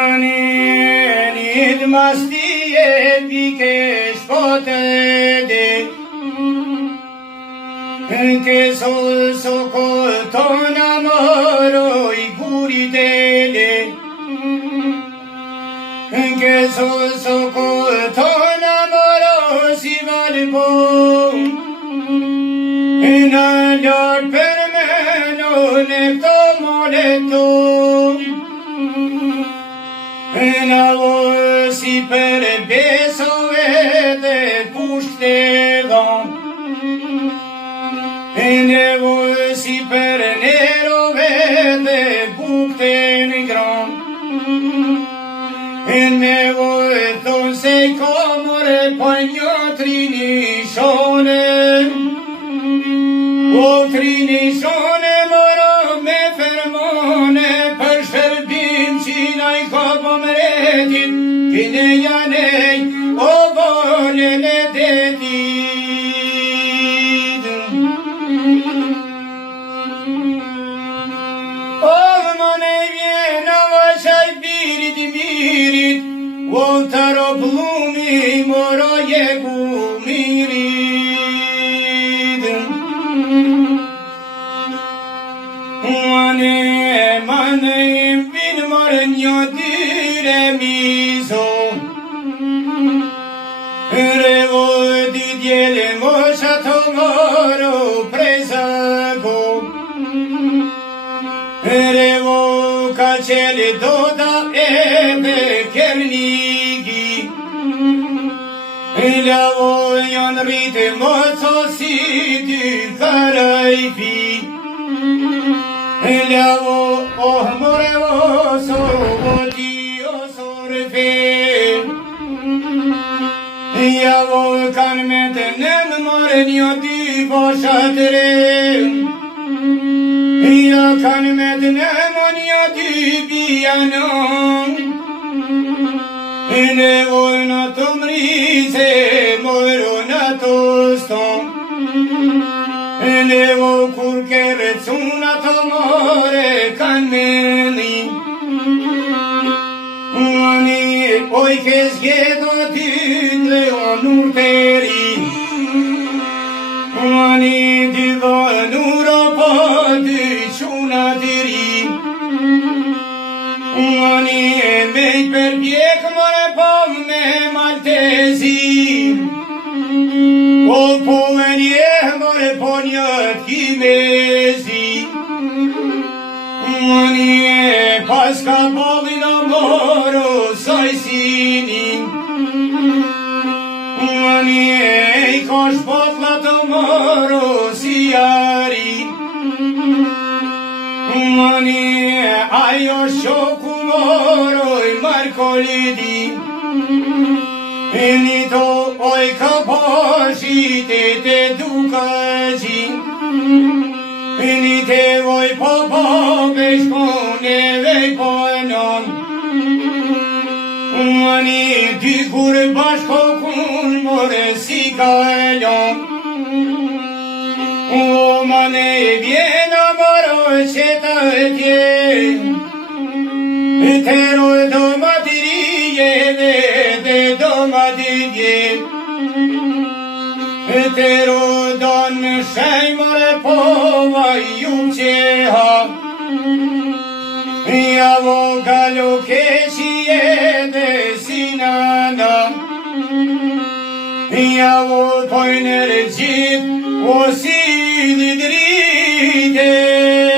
Një mastije pike shpotede Che so tona moro I guri dele Che so tona moro si valbo Na ljot per me non è moleto Na si per beso vede pushtegon Ne si per nero vede bukten gran Ne thon se komore po një trinishone O trinishone moro me fermone për shërbim qina I ka po mretit Kine janej o volen e detit O mane vjena vashaj birit mirit O taro plumi moro jeku mirit Mane vin mor një dyre miso Revo di djele mosha to moro prezago Revo ka qeli doda ebe kernigi Lavo janë rritë moco si dy karajfi Lavo oh morevo so dio sorfe Javo kanë me të nëmë more një dy boshatëre Ja kanë me të nëmë një dy bijanon Ne vojnë të mrize, mojro në të ston Ne vo kur kere cuna të more kanë meni Oj kes gjedo tyndre o nurteri Dy nuro po dy quna diri Mejt për pjek more po me maltezi O po me nje more po njët kimezi Pas ka povin o moro soj sinin I kosh potla të moro si jari Ajo shoku moro I markolidi Nito oj ka poshite te dukajin Nite voj po beshkone vej po non Dy kur bashko kun more si kalon O mane vjena moro që të tjen Tero do madirije dhe do madirje Tero don shaj more pova ju qeha Javo galo keshi edhe sinana Javo pojner gjit o si një drite